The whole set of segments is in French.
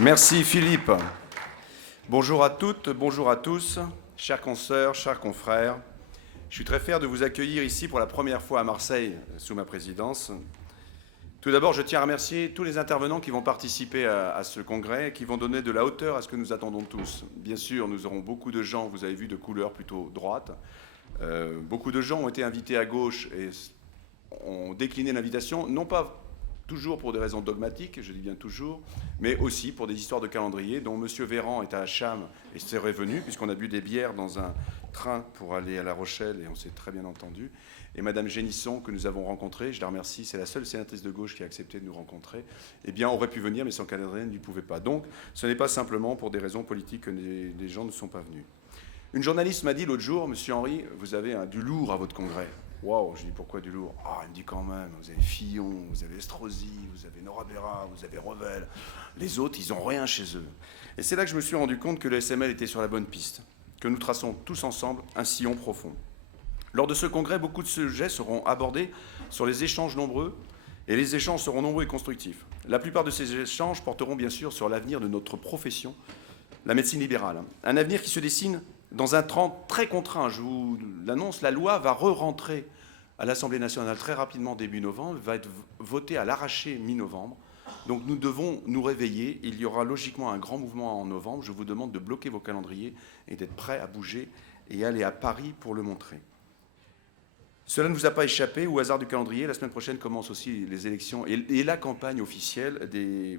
Merci Philippe. Bonjour à toutes, bonjour à tous, chers consoeurs, chers confrères. Je suis très fier de vous accueillir ici pour la première fois à Marseille sous ma présidence. Tout d'abord, je tiens à remercier tous les intervenants qui vont participer à ce congrès, qui vont donner de la hauteur à ce que nous attendons tous. Bien sûr, nous aurons beaucoup de gens, vous avez vu, de couleur plutôt droite. Beaucoup de gens ont été invités à gauche et ont décliné l'invitation, non pas toujours pour des raisons dogmatiques, je dis bien toujours, mais aussi pour des histoires de calendrier, dont M. Véran est à Cham et serait venu, puisqu'on a bu des bières dans un train pour aller à La Rochelle, et on s'est très bien entendu. Et Mme Génisson, que nous avons rencontrée, je la remercie, c'est la seule sénatrice de gauche qui a accepté de nous rencontrer, eh bien, aurait pu venir, mais son calendrier ne pouvait pas. Donc, ce n'est pas simplement pour des raisons politiques que les gens ne sont pas venus. Une journaliste m'a dit l'autre jour, Monsieur Henry, vous avez du lourd à votre congrès. Waouh, je dis pourquoi du lourd? Ah, il me dit quand même, vous avez Fillon, vous avez Estrosi, vous avez Nora Berra, vous avez Revel. Les autres, ils n'ont rien chez eux. Et c'est là que je me suis rendu compte que le SML était sur la bonne piste, que nous traçons tous ensemble un sillon profond. Lors de ce congrès, beaucoup de sujets seront abordés sur les échanges nombreux, et les échanges seront nombreux et constructifs. La plupart de ces échanges porteront bien sûr sur l'avenir de notre profession, la médecine libérale. Un avenir qui se dessine dans un temps très contraint. Je vous l'annonce, la loi va re-rentrer à l'Assemblée nationale très rapidement début novembre, va être votée à l'arraché mi-novembre. Donc nous devons nous réveiller. Il y aura logiquement un grand mouvement en novembre. Je vous demande de bloquer vos calendriers et d'être prêts à bouger et aller à Paris pour le montrer. Cela ne vous a pas échappé, au hasard du calendrier, la semaine prochaine commencent aussi les élections et la campagne officielle,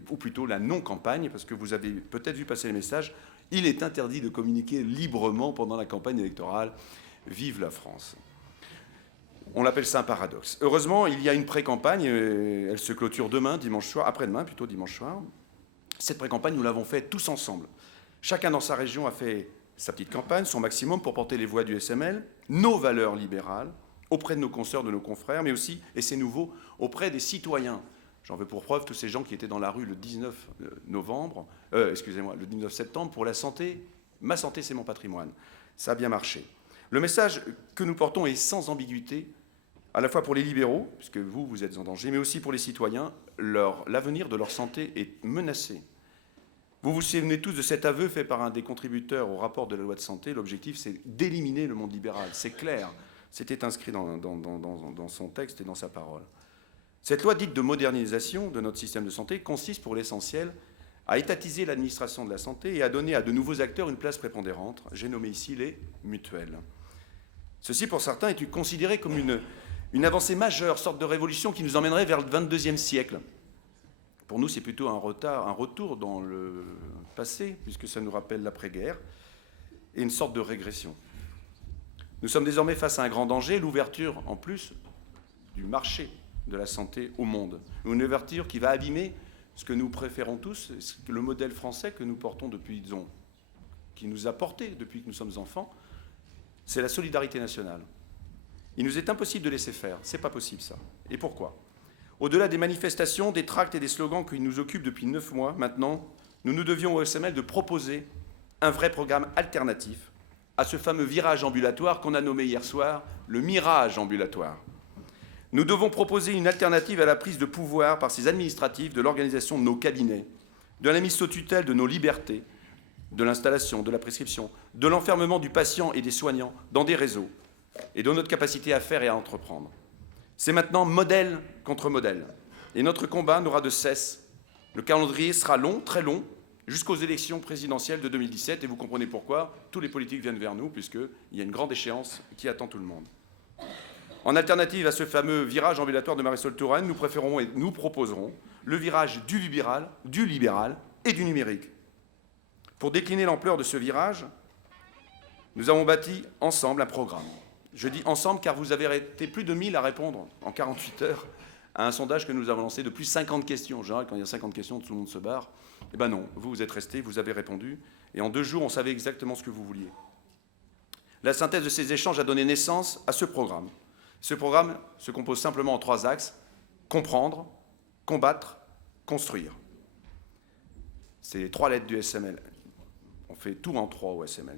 ou plutôt la non-campagne, parce que vous avez peut-être vu passer les messages, il est interdit de communiquer librement pendant la campagne électorale. Vive la France. On l'appelle ça un paradoxe. Heureusement, il y a une pré-campagne, elle se clôture demain, dimanche soir, après-demain plutôt, dimanche soir. Cette pré-campagne, nous l'avons faite tous ensemble. Chacun dans sa région a fait sa petite campagne, son maximum pour porter les voix du SML, nos valeurs libérales, auprès de nos consoeurs, de nos confrères, mais aussi, et c'est nouveau, auprès des citoyens. J'en veux pour preuve tous ces gens qui étaient dans la rue le 19 le 19 septembre pour la santé. Ma santé, c'est mon patrimoine. Ça a bien marché. Le message que nous portons est sans ambiguïté, à la fois pour les libéraux, puisque vous êtes en danger, mais aussi pour les citoyens. L'avenir de leur santé est menacé. Vous vous souvenez tous de cet aveu fait par un des contributeurs au rapport de la loi de santé. L'objectif, c'est d'éliminer le monde libéral. C'est clair. C'était inscrit dans son texte et dans sa parole. Cette loi dite de modernisation de notre système de santé consiste pour l'essentiel à étatiser l'administration de la santé et à donner à de nouveaux acteurs une place prépondérante. J'ai nommé ici les mutuelles. Ceci, pour certains, est considéré comme une avancée majeure, sorte de révolution qui nous emmènerait vers le XXIe siècle. Pour nous, c'est plutôt un retour dans le passé, puisque ça nous rappelle l'après-guerre, et une sorte de régression. Nous sommes désormais face à un grand danger, l'ouverture, en plus, du marché de la santé au monde. Une ouverture qui va abîmer ce que nous préférons tous, le modèle français que nous portons depuis, disons, qui nous a porté depuis que nous sommes enfants, c'est la solidarité nationale. Il nous est impossible de laisser faire. C'est pas possible, ça. Et pourquoi? Au-delà des manifestations, des tracts et des slogans qui nous occupent depuis 9 mois, maintenant, nous devions au SML de proposer un vrai programme alternatif à ce fameux virage ambulatoire qu'on a nommé hier soir le mirage ambulatoire. Nous devons proposer une alternative à la prise de pouvoir par ces administratifs de l'organisation de nos cabinets, de la mise sous tutelle de nos libertés, de l'installation, de la prescription, de l'enfermement du patient et des soignants dans des réseaux, et de notre capacité à faire et à entreprendre. C'est maintenant modèle contre modèle, et notre combat n'aura de cesse. Le calendrier sera long, très long, jusqu'aux élections présidentielles de 2017, et vous comprenez pourquoi tous les politiques viennent vers nous, puisqu'il y a une grande échéance qui attend tout le monde. En alternative à ce fameux virage ambulatoire de Marisol Touraine, nous préférons et nous proposerons le virage du libéral et du numérique. Pour décliner l'ampleur de ce virage, nous avons bâti ensemble un programme. Je dis ensemble car vous avez été plus de 1000 à répondre en 48 heures à un sondage que nous avons lancé de plus de 50 questions. En général, quand il y a 50 questions, tout le monde se barre. Eh bien non, vous êtes restés, vous avez répondu, et en 2 jours, on savait exactement ce que vous vouliez. La synthèse de ces échanges a donné naissance à ce programme. Ce programme se compose simplement en 3 axes: comprendre, combattre, construire. C'est les 3 lettres du SML. On fait tout en 3 au SML.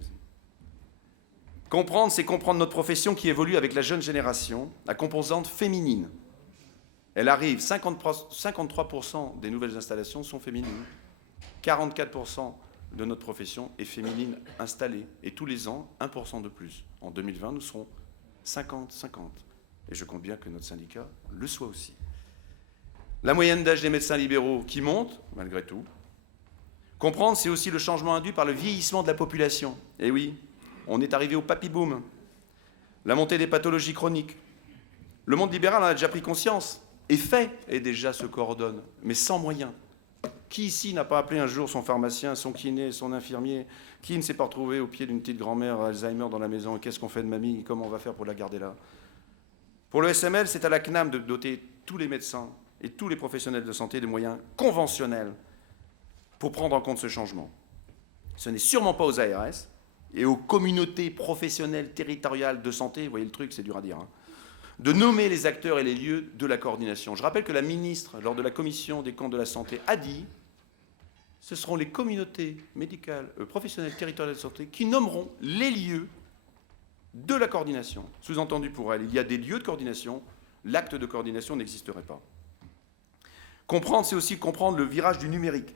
Comprendre, c'est comprendre notre profession qui évolue avec la jeune génération, à composante féminine. Elle arrive, 53% des nouvelles installations sont féminines. 44% de notre profession est féminine installée. Et tous les ans, 1% de plus. En 2020, nous serons 50-50. Et je compte bien que notre syndicat le soit aussi. La moyenne d'âge des médecins libéraux qui monte, malgré tout. Comprendre, c'est aussi le changement induit par le vieillissement de la population. Et oui, on est arrivé au papy-boom. La montée des pathologies chroniques. Le monde libéral en a déjà pris conscience. Et fait, et déjà se coordonne, mais sans moyens. Qui ici n'a pas appelé un jour son pharmacien, son kiné, son infirmier? Qui ne s'est pas retrouvé au pied d'une petite grand-mère Alzheimer dans la maison? Qu'est-ce qu'on fait de mamie? Comment on va faire pour la garder là? Pour le SML, c'est à la CNAM de doter tous les médecins et tous les professionnels de santé de moyens conventionnels pour prendre en compte ce changement. Ce n'est sûrement pas aux ARS et aux communautés professionnelles territoriales de santé, vous voyez le truc, c'est dur à dire, hein, de nommer les acteurs et les lieux de la coordination. Je rappelle que la ministre, lors de la commission des comptes de la santé, a dit ce seront les communautés médicales, professionnelles territoriales de santé qui nommeront les lieux de la coordination. Sous-entendu pour elle, il y a des lieux de coordination, l'acte de coordination n'existerait pas. Comprendre, c'est aussi comprendre le virage du numérique.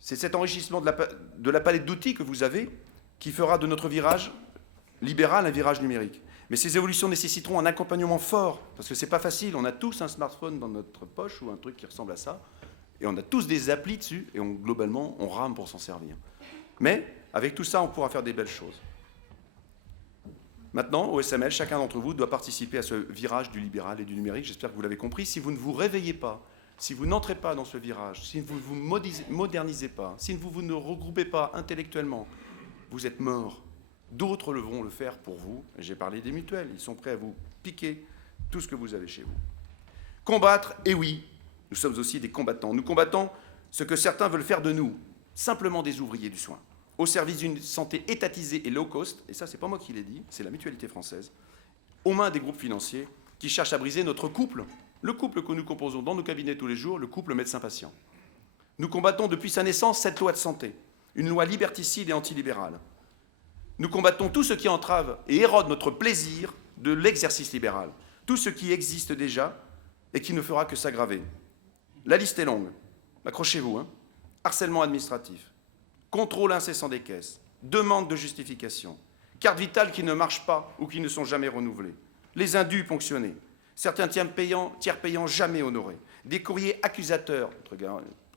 C'est cet enrichissement de la palette d'outils que vous avez qui fera de notre virage libéral un virage numérique. Mais ces évolutions nécessiteront un accompagnement fort, parce que ce n'est pas facile. On a tous un smartphone dans notre poche ou un truc qui ressemble à ça, et on a tous des applis dessus, et globalement, on rame pour s'en servir. Mais avec tout ça, on pourra faire des belles choses. Maintenant, au SML, chacun d'entre vous doit participer à ce virage du libéral et du numérique. J'espère que vous l'avez compris. Si vous ne vous réveillez pas, si vous n'entrez pas dans ce virage, si vous ne vous modernisez pas, si vous ne regroupez pas intellectuellement, vous êtes mort. D'autres vont le faire pour vous. J'ai parlé des mutuelles. Ils sont prêts à vous piquer tout ce que vous avez chez vous. Combattre, et oui, nous sommes aussi des combattants. Nous combattons ce que certains veulent faire de nous, simplement des ouvriers du soin, au service d'une santé étatisée et low cost, et ça, c'est pas moi qui l'ai dit, c'est la mutualité française, aux mains des groupes financiers qui cherchent à briser notre couple, le couple que nous composons dans nos cabinets tous les jours, le couple médecin-patient. Nous combattons depuis sa naissance cette loi de santé, une loi liberticide et antilibérale. Nous combattons tout ce qui entrave et érode notre plaisir de l'exercice libéral, tout ce qui existe déjà et qui ne fera que s'aggraver. La liste est longue, accrochez-vous, hein. Harcèlement administratif, contrôle incessant des caisses, demande de justification, cartes vitales qui ne marchent pas ou qui ne sont jamais renouvelées, les indus ponctionnés, certains tiers payants jamais honorés, des courriers accusateurs, entre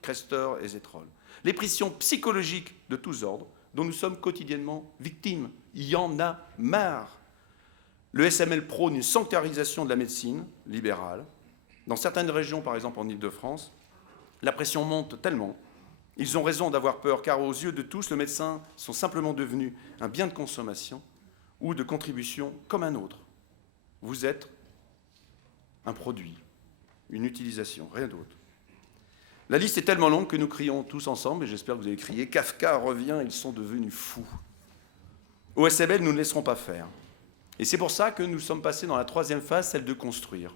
Crestor et Zétrol, les pressions psychologiques de tous ordres, dont nous sommes quotidiennement victimes. Il y en a marre. Le SML prône une sanctuarisation de la médecine libérale. Dans certaines régions, par exemple en Île-de-France, la pression monte tellement. Ils ont raison d'avoir peur, car aux yeux de tous, le médecin sont simplement devenus un bien de consommation ou de contribution comme un autre. Vous êtes un produit, une utilisation, rien d'autre. La liste est tellement longue que nous crions tous ensemble, et j'espère que vous avez crié « Kafka revient, ils sont devenus fous ». Au SML, nous ne laisserons pas faire. Et c'est pour ça que nous sommes passés dans la troisième phase, celle de construire.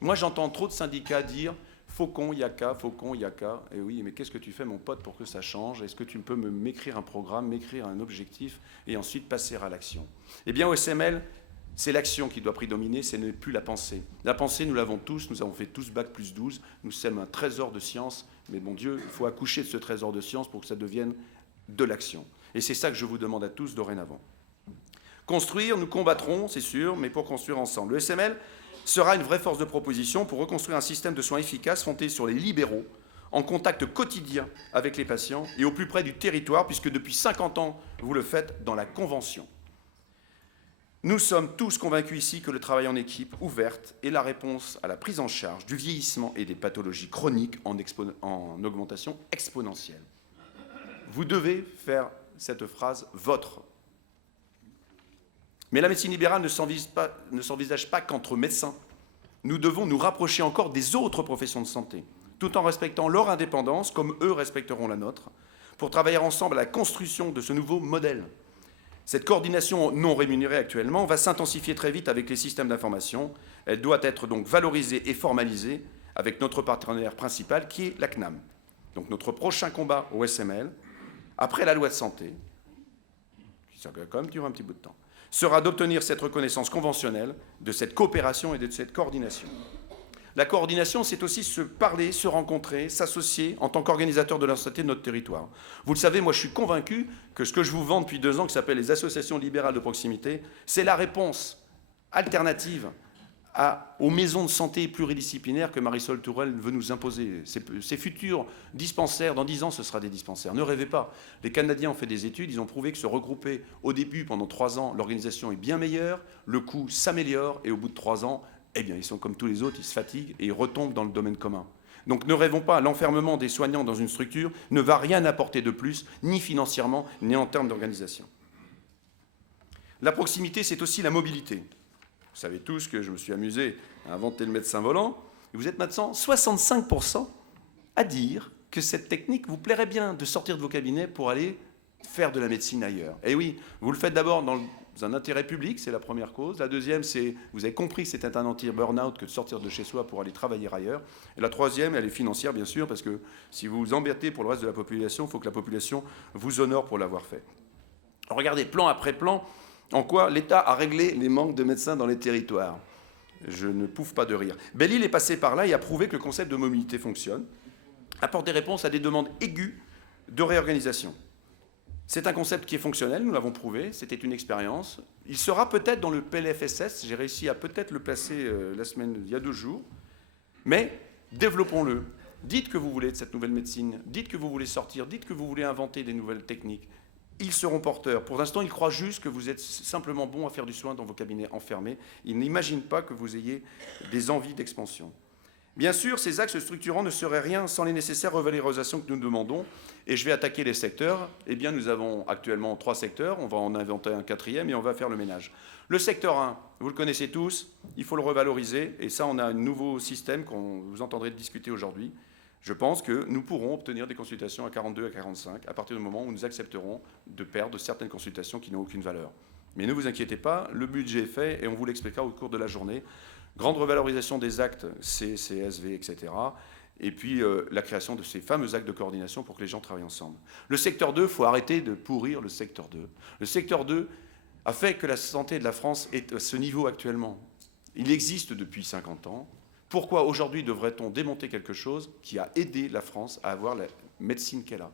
Moi, j'entends trop de syndicats dire « Faucon, Yaka, Faucon, Yaka ». Et oui, mais qu'est-ce que tu fais, mon pote, pour que ça change? Est-ce que tu peux m'écrire un programme, m'écrire un objectif, et ensuite passer à l'action? Eh bien, au SML, c'est l'action qui doit prédominer, ce n'est plus la pensée. La pensée, nous l'avons tous, nous avons fait tous bac plus 12, nous sommes un trésor de science, mais bon Dieu, il faut accoucher de ce trésor de science pour que ça devienne de l'action. Et c'est ça que je vous demande à tous dorénavant. Construire, nous combattrons, c'est sûr, mais pour construire ensemble. Le SML sera une vraie force de proposition pour reconstruire un système de soins efficace fondé sur les libéraux, en contact quotidien avec les patients et au plus près du territoire, puisque depuis 50 ans, vous le faites dans la Convention. Nous sommes tous convaincus ici que le travail en équipe ouverte est la réponse à la prise en charge du vieillissement et des pathologies chroniques en augmentation exponentielle. Vous devez faire cette phrase vôtre. Mais la médecine libérale ne s'envisage pas qu'entre médecins. Nous devons nous rapprocher encore des autres professions de santé, tout en respectant leur indépendance, comme eux respecteront la nôtre, pour travailler ensemble à la construction de ce nouveau modèle. Cette coordination non rémunérée actuellement va s'intensifier très vite avec les systèmes d'information. Elle doit être donc valorisée et formalisée avec notre partenaire principal qui est la CNAM. Donc notre prochain combat au SML, après la loi de santé, qui va quand même durer un petit bout de temps, sera d'obtenir cette reconnaissance conventionnelle de cette coopération et de cette coordination. La coordination, c'est aussi se parler, se rencontrer, s'associer en tant qu'organisateur de la santé de notre territoire. Vous le savez, moi je suis convaincu que ce que je vous vends depuis 2 ans, qui s'appelle les associations libérales de proximité, c'est la réponse alternative aux maisons de santé pluridisciplinaires que Marisol Touraine veut nous imposer. Ces futurs dispensaires, dans 10 ans, ce sera des dispensaires. Ne rêvez pas. Les Canadiens ont fait des études, ils ont prouvé que se regrouper au début, pendant 3 ans, l'organisation est bien meilleure, le coût s'améliore, et au bout de 3 ans, eh bien, ils sont comme tous les autres, ils se fatiguent et ils retombent dans le domaine commun. Donc ne rêvons pas, l'enfermement des soignants dans une structure ne va rien apporter de plus, ni financièrement, ni en termes d'organisation. La proximité, c'est aussi la mobilité. Vous savez tous que je me suis amusé à inventer le médecin volant. Et vous êtes maintenant 65% à dire que cette technique vous plairait bien de sortir de vos cabinets pour aller faire de la médecine ailleurs. Et oui, vous le faites d'abord dans un intérêt public, c'est la première cause. La deuxième, c'est, vous avez compris que c'était un anti-burnout que de sortir de chez soi pour aller travailler ailleurs. Et la troisième, elle est financière, bien sûr, parce que si vous vous embêtez pour le reste de la population, il faut que la population vous honore pour l'avoir fait. Regardez, plan après plan, en quoi l'État a réglé les manques de médecins dans les territoires. Je ne pouffe pas de rire. Belle-Île est passé par là et a prouvé que le concept de mobilité fonctionne, apporte des réponses à des demandes aiguës de réorganisation. C'est un concept qui est fonctionnel, nous l'avons prouvé, c'était une expérience. Il sera peut-être dans le PLFSS, j'ai réussi à peut-être le placer la semaine, il y a 2 jours, mais développons-le. Dites que vous voulez de cette nouvelle médecine, dites que vous voulez sortir, dites que vous voulez inventer des nouvelles techniques. Ils seront porteurs. Pour l'instant, ils croient juste que vous êtes simplement bon à faire du soin dans vos cabinets enfermés. Ils n'imaginent pas que vous ayez des envies d'expansion. Bien sûr, ces axes structurants ne seraient rien sans les nécessaires revalorisations que nous demandons. Et je vais attaquer les secteurs. Eh bien, nous avons actuellement 3 secteurs. On va en inventer un 4e et on va faire le ménage. Le secteur 1, vous le connaissez tous, il faut le revaloriser. Et ça, on a un nouveau système qu'on vous entendrez discuter aujourd'hui. Je pense que nous pourrons obtenir des consultations à 42 à 45 à partir du moment où nous accepterons de perdre certaines consultations qui n'ont aucune valeur. Mais ne vous inquiétez pas, le budget est fait et on vous l'expliquera au cours de la journée. Grande revalorisation des actes C, CSV, etc. Et puis la création de ces fameux actes de coordination pour que les gens travaillent ensemble. Le secteur 2, il faut arrêter de pourrir le secteur 2. Le secteur 2 a fait que la santé de la France est à ce niveau actuellement. Il existe depuis 50 ans. Pourquoi aujourd'hui devrait-on démonter quelque chose qui a aidé la France à avoir la médecine qu'elle a?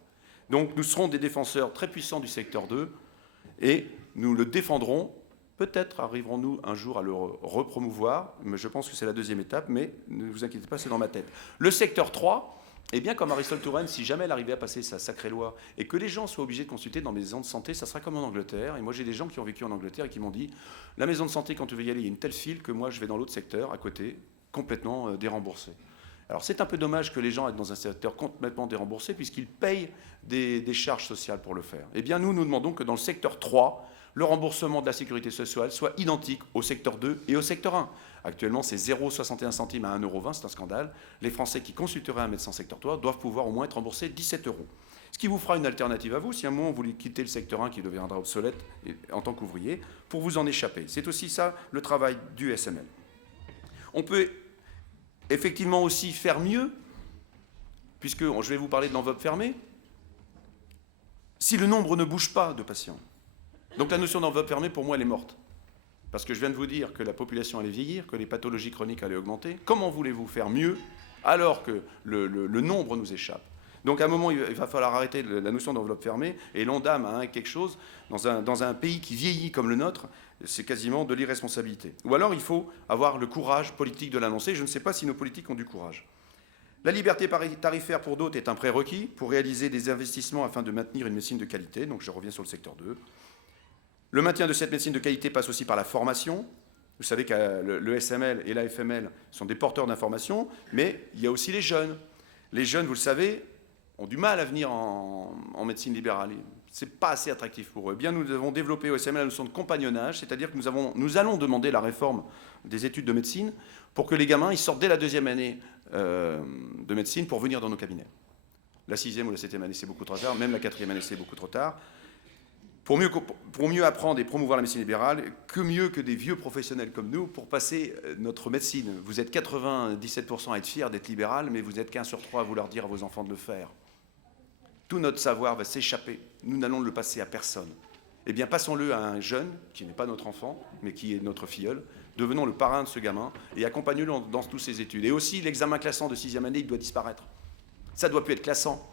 Donc nous serons des défenseurs très puissants du secteur 2 et nous le défendrons. Peut-être arriverons-nous un jour à le repromouvoir, mais je pense que c'est la 2e étape, mais ne vous inquiétez pas, c'est dans ma tête. Le secteur 3, eh bien comme Marisol Touraine, si jamais elle arrivait à passer sa sacrée loi et que les gens soient obligés de consulter dans des maisons de santé, ça sera comme en Angleterre. Et moi j'ai des gens qui ont vécu en Angleterre et qui m'ont dit, la maison de santé, quand tu veux y aller, il y a une telle file que moi je vais dans l'autre secteur à côté, complètement déremboursé. Alors c'est un peu dommage que les gens aient dans un secteur complètement déremboursé puisqu'ils payent des charges sociales pour le faire. Eh bien nous demandons que dans le secteur 3, le remboursement de la sécurité sociale soit identique au secteur 2 et au secteur 1. Actuellement c'est 0,61 centimes à 1,20 €, c'est un scandale. Les Français qui consulteraient un médecin secteur 3 doivent pouvoir au moins être remboursés 17 €. Ce qui vous fera une alternative à vous si à un moment vous voulez quitter le secteur 1 qui deviendra obsolète en tant qu'ouvrier pour vous en échapper. C'est aussi ça le travail du SML. On peut effectivement aussi faire mieux, puisque je vais vous parler de l'enveloppe fermée, si le nombre ne bouge pas de patients. Donc la notion d'enveloppe fermée, pour moi, elle est morte. Parce que je viens de vous dire que la population allait vieillir, que les pathologies chroniques allaient augmenter. Comment voulez-vous faire mieux alors que le nombre nous échappe? Donc à un moment, il va falloir arrêter la notion d'enveloppe fermée, et l'ONDAM a quelque chose, dans un pays qui vieillit comme le nôtre, c'est quasiment de l'irresponsabilité. Ou alors il faut avoir le courage politique de l'annoncer. Je ne sais pas si nos politiques ont du courage. La liberté tarifaire pour d'autres est un prérequis pour réaliser des investissements afin de maintenir une médecine de qualité. Donc je reviens sur le secteur 2. Le maintien de cette médecine de qualité passe aussi par la formation. Vous savez que le SML et la FML sont des porteurs d'informations, mais il y a aussi les jeunes. Les jeunes, vous le savez, ont du mal à venir en médecine libérale. Ce n'est pas assez attractif pour eux. Eh bien, nous avons développé au SML la notion de compagnonnage, c'est-à-dire que nous allons demander la réforme des études de médecine pour que les gamins ils sortent dès la 2e année de médecine pour venir dans nos cabinets. La 6e ou la 7e année, c'est beaucoup trop tard. Même la 4e année, c'est beaucoup trop tard. Pour mieux apprendre et promouvoir la médecine libérale, que mieux que des vieux professionnels comme nous pour passer notre médecine. Vous êtes 97% à être fiers d'être libéral, mais vous n'êtes qu'1 sur 3 à vouloir dire à vos enfants de le faire. Tout notre savoir va s'échapper. Nous n'allons le passer à personne. Eh bien, passons-le à un jeune, qui n'est pas notre enfant, mais qui est notre filleul, Devenons le parrain de ce gamin et accompagnons-le dans toutes ses études. Et aussi, l'examen classant de 6e année, il doit disparaître. Ça ne doit plus être classant.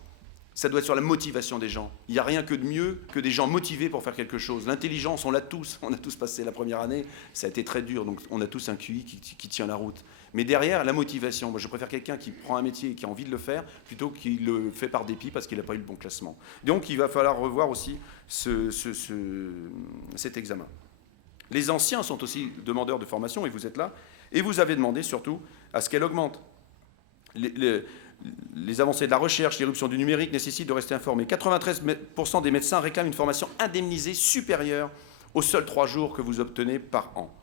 Ça doit être sur la motivation des gens. Il n'y a rien que de mieux que des gens motivés pour faire quelque chose. L'intelligence, on l'a tous. On a tous passé la première année. Ça a été très dur, donc on a tous un QI qui tient la route. Mais derrière, la motivation. Moi, je préfère quelqu'un qui prend un métier et qui a envie de le faire, plutôt qu'il le fait par dépit parce qu'il n'a pas eu le bon classement. Donc, il va falloir revoir aussi cet examen. Les anciens sont aussi demandeurs de formation, et vous êtes là. Et vous avez demandé surtout à ce qu'elle augmente. Les avancées de la recherche, l'éruption du numérique nécessitent de rester informés. 93% des médecins réclament une formation indemnisée supérieure aux seuls 3 jours que vous obtenez par an.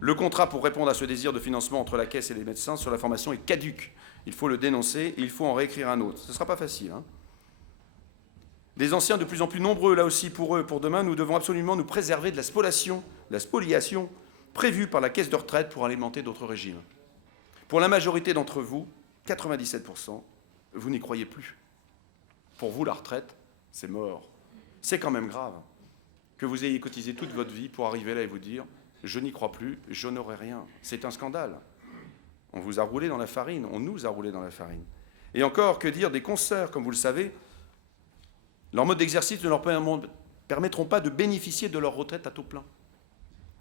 Le contrat pour répondre à ce désir de financement entre la Caisse et les médecins sur la formation est caduc. Il faut le dénoncer et il faut en réécrire un autre. Ce ne sera pas facile. Des anciens de plus en plus nombreux, là aussi pour eux, pour demain, nous devons absolument nous préserver de la spoliation prévue par la Caisse de retraite pour alimenter d'autres régimes. Pour la majorité d'entre vous, 97%, vous n'y croyez plus. Pour vous, la retraite, c'est mort. C'est quand même grave que vous ayez cotisé toute votre vie pour arriver là et vous dire « je n'y crois plus, je n'aurai rien ». C'est un scandale. On vous a roulé dans la farine, on nous a roulé dans la farine. Et encore, que dire des consoeurs, comme vous le savez, leurs modes d'exercice ne leur permettront pas de bénéficier de leur retraite à taux plein.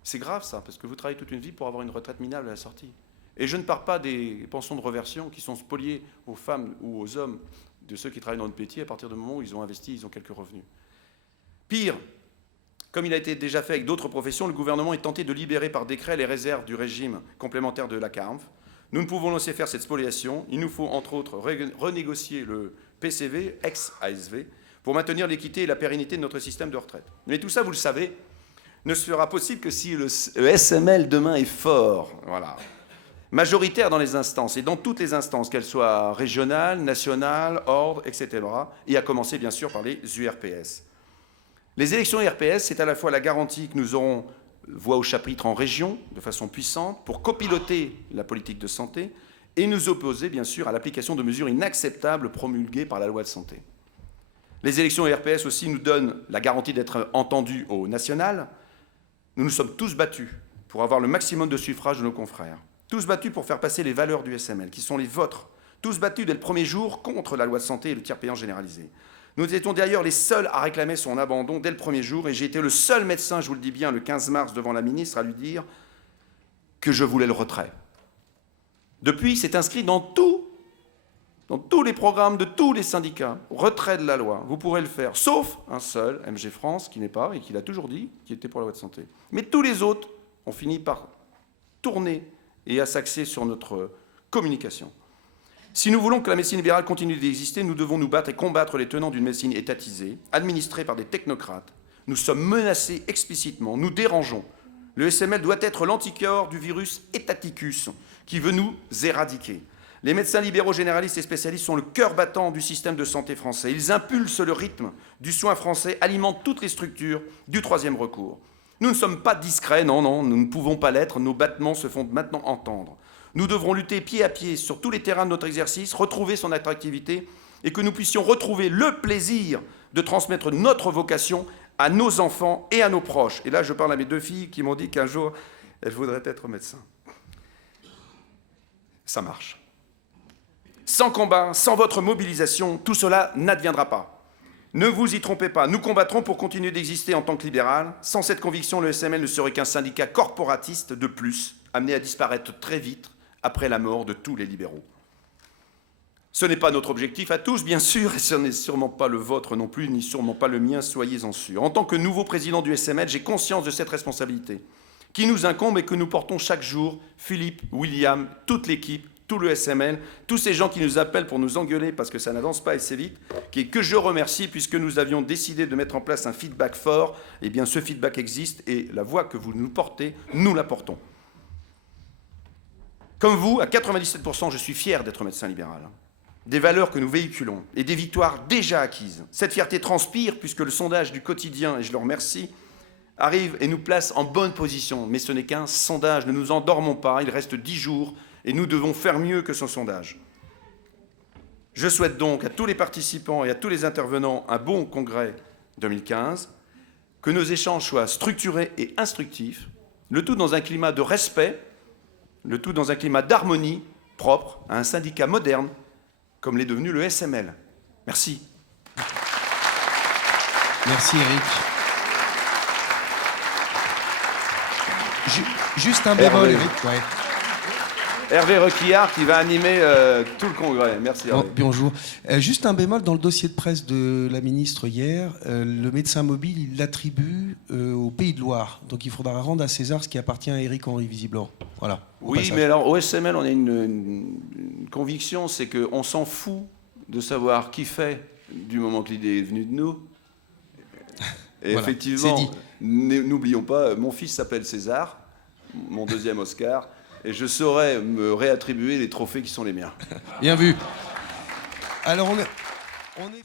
C'est grave ça, parce que vous travaillez toute une vie pour avoir une retraite minable à la sortie. Et je ne parle pas des pensions de reversion qui sont spoliées aux femmes ou aux hommes de ceux qui travaillent dans notre métier à partir du moment où ils ont investi, ils ont quelques revenus. Pire, comme il a été déjà fait avec d'autres professions, le gouvernement est tenté de libérer par décret les réserves du régime complémentaire de la CARMF. Nous ne pouvons laisser faire cette spoliation. Il nous faut, entre autres, renégocier le PCV, ex-ASV, pour maintenir l'équité et la pérennité de notre système de retraite. Mais tout ça, vous le savez, ne sera possible que si le SML demain est fort. Voilà. Majoritaire dans les instances, et dans toutes les instances, qu'elles soient régionales, nationales, ordre, etc., et à commencer bien sûr par les URPS. Les élections URPS, c'est à la fois la garantie que nous aurons voix au chapitre en région, de façon puissante, pour copiloter la politique de santé, et nous opposer bien sûr à l'application de mesures inacceptables promulguées par la loi de santé. Les élections URPS aussi nous donnent la garantie d'être entendus au national. Nous nous sommes tous battus pour avoir le maximum de suffrages de nos confrères. Tous battus pour faire passer les valeurs du SML, qui sont les vôtres. Tous battus dès le premier jour contre la loi de santé et le tiers payant généralisé. Nous étions d'ailleurs les seuls à réclamer son abandon dès le premier jour, et j'ai été le seul médecin, je vous le dis bien, le 15 mars devant la ministre, à lui dire que je voulais le retrait. Depuis, c'est inscrit dans tous les programmes de tous les syndicats. Retrait de la loi, vous pourrez le faire, sauf un seul, MG France, qui n'est pas, et qui l'a toujours dit, qui était pour la loi de santé. Mais tous les autres ont fini par tourner et à s'axer sur notre communication. Si nous voulons que la médecine libérale continue d'exister, nous devons nous battre et combattre les tenants d'une médecine étatisée, administrée par des technocrates. Nous sommes menacés explicitement, nous dérangeons. Le SML doit être l'anticorps du virus Étaticus, qui veut nous éradiquer. Les médecins libéraux généralistes et spécialistes sont le cœur battant du système de santé français. Ils impulsent le rythme du soin français, alimentent toutes les structures du troisième recours. Nous ne sommes pas discrets, non, nous ne pouvons pas l'être, nos battements se font maintenant entendre. Nous devrons lutter pied à pied sur tous les terrains de notre exercice, retrouver son attractivité et que nous puissions retrouver le plaisir de transmettre notre vocation à nos enfants et à nos proches. Et là, je parle à mes 2 filles qui m'ont dit qu'un jour, elles voudraient être médecins. Ça marche. Sans combat, sans votre mobilisation, tout cela n'adviendra pas. Ne vous y trompez pas, nous combattrons pour continuer d'exister en tant que libéral. Sans cette conviction, le SML ne serait qu'un syndicat corporatiste de plus, amené à disparaître très vite après la mort de tous les libéraux. Ce n'est pas notre objectif à tous, bien sûr, et ce n'est sûrement pas le vôtre non plus, ni sûrement pas le mien, soyez-en sûrs. En tant que nouveau président du SML, j'ai conscience de cette responsabilité qui nous incombe et que nous portons chaque jour, Philippe, William, toute l'équipe, tout le SML, tous ces gens qui nous appellent pour nous engueuler parce que ça n'avance pas assez vite, que je remercie puisque nous avions décidé de mettre en place un feedback fort. Eh bien, ce feedback existe et la voix que vous nous portez, nous la portons. Comme vous, à 97%, je suis fier d'être médecin libéral. Des valeurs que nous véhiculons et des victoires déjà acquises. Cette fierté transpire puisque le sondage du quotidien, et je le remercie, arrive et nous place en bonne position. Mais ce n'est qu'un sondage, ne nous endormons pas, il reste 10 jours et nous devons faire mieux que ce sondage. Je souhaite donc à tous les participants et à tous les intervenants un bon congrès 2015, que nos échanges soient structurés et instructifs, Le tout dans un climat de respect, le tout dans un climat d'harmonie propre à un syndicat moderne, comme l'est devenu le SML. Merci. Merci Éric. Juste un bémol, Éric. Ouais. Hervé Requillard qui va animer tout le congrès. Merci Hervé. Bonjour. Juste un bémol, dans le dossier de presse de la ministre hier, le médecin mobile, il l'attribue au Pays de Loire. Donc il faudra rendre à César ce qui appartient à Éric Henry, visiblement. Voilà. Oui, mais alors au SML, on a une conviction, c'est qu'on s'en fout de savoir qui fait du moment que l'idée est venue de nous. Et voilà, effectivement, n'oublions pas, mon fils s'appelle César, mon deuxième Oscar, et je saurais me réattribuer les trophées qui sont les miens. Bien vu. Alors on est...